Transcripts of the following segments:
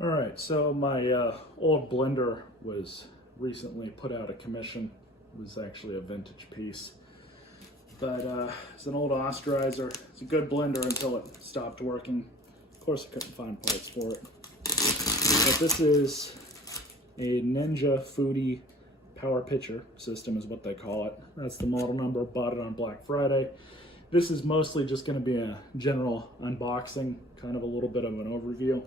All right, so my old blender was recently put out of commission. It was actually a vintage piece, but it's an old osterizer. It's a good blender until it stopped working. Of course, I couldn't find parts for it. But this is a Ninja Foodi power pitcher system is what they call it. That's the model number. Bought it on Black Friday. This is mostly just going to be a general unboxing, kind of a little bit of an overview.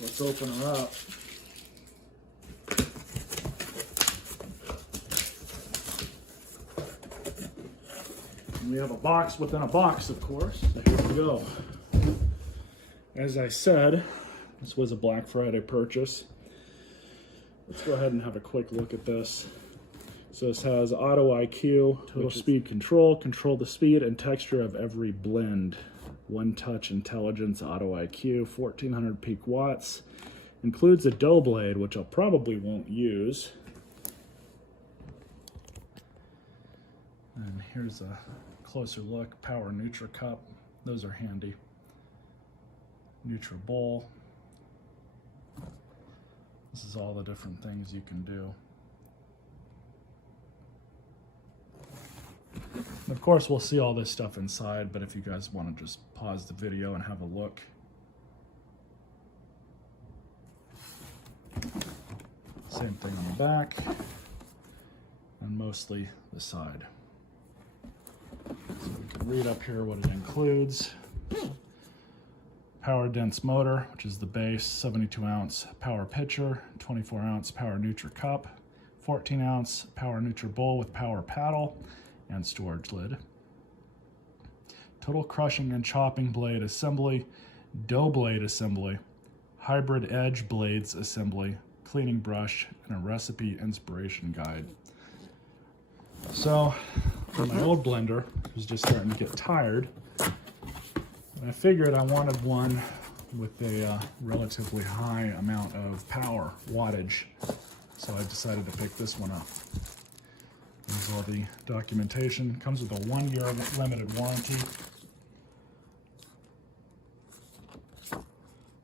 Let's open her up. And we have a box within a box, of course. So here we go. As I said, this was a Black Friday purchase. Let's go ahead and have a quick look at this. So this has auto IQ, total speed control, control the speed and texture of every blend. One touch intelligence, auto IQ, 1400 peak watts. Includes a dough blade, which I probably won't use. And here's a closer look, power Nutra cup. Those are handy. Nutra bowl. This is all the different things you can do. Of course, we'll see all this stuff inside, but if you guys want to just pause the video and have a look. Same thing on the back, and mostly the side. So we can read up here what it includes. Power dense motor, which is the base, 72 ounce power pitcher, 24 ounce power Nutra cup, 14 ounce power Nutra bowl with power paddle, and storage lid. Total crushing and chopping blade assembly, dough blade assembly, hybrid edge blades assembly, cleaning brush, and a recipe inspiration guide. So, for my old blender, it was just starting to get tired, and I figured I wanted one with a relatively high amount of power, wattage, so I decided to pick this one up. There's all the documentation. Comes with a 1-year limited warranty.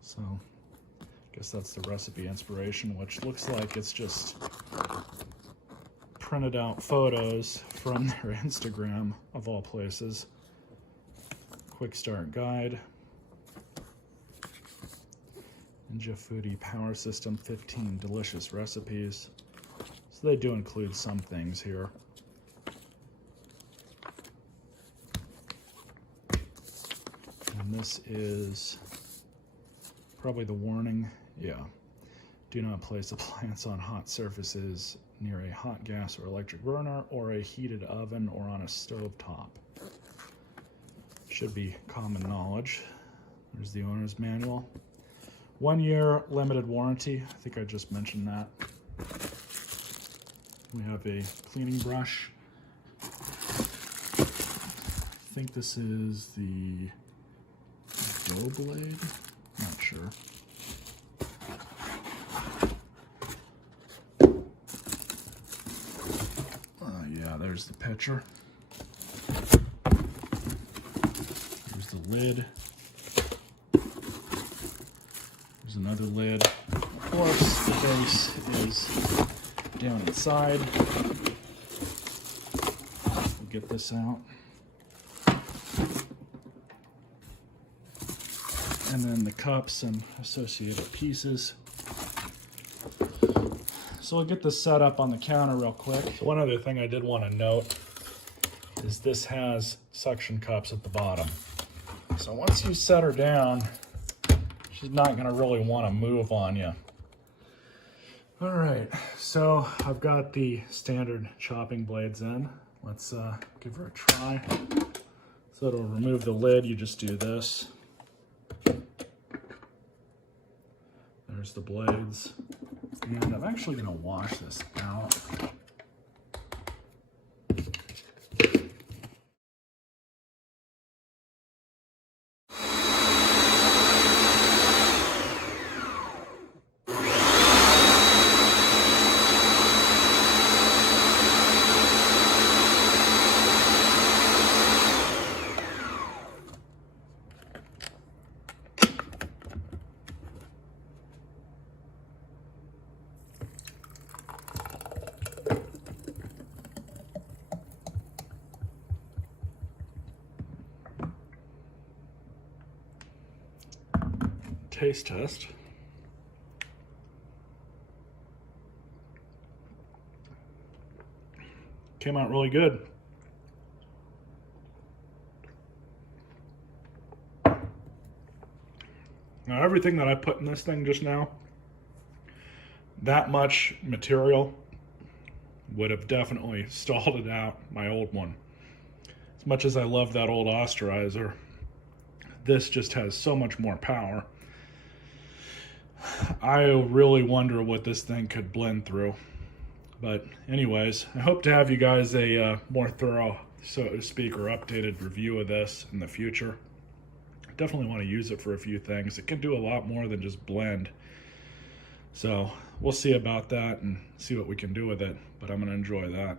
So, I guess that's the recipe inspiration, which looks like it's just printed out photos from their Instagram, of all places. Quick start guide. Ninja Foodi Power System, 15 delicious recipes. So they do include some things here. And this is probably the warning. Yeah. Do not place appliance on hot surfaces near a hot gas or electric burner or a heated oven or on a stove top. Should be common knowledge. There's the owner's manual. 1-year limited warranty. I think I just mentioned that. We have a cleaning brush. I think this is the dough blade. Not sure. Yeah, there's the pitcher. There's the lid. There's another lid. Of course, the base is down inside. We'll get this out. And then the cups and associated pieces. So we'll get this set up on the counter real quick. One other thing I did want to note is this has suction cups at the bottom. So once you set her down, she's not going to really want to move on you. All right, so I've got the standard chopping blades in. Let's give her a try. So to remove the lid, you just do this. There's the blades. And I'm actually going to wash this out. taste test. Came out really good. Now everything that I put in this thing just now, that much material would have definitely stalled it out, my old one. As much as I love that old Osterizer, this just has so much more power. I really wonder what this thing could blend through. But anyways, I hope to have you guys a more thorough, so to speak, or updated review of this in the future. I definitely want to use it for a few things. It can do a lot more than just blend. So we'll see about that and see what we can do with it, but I'm going to enjoy that.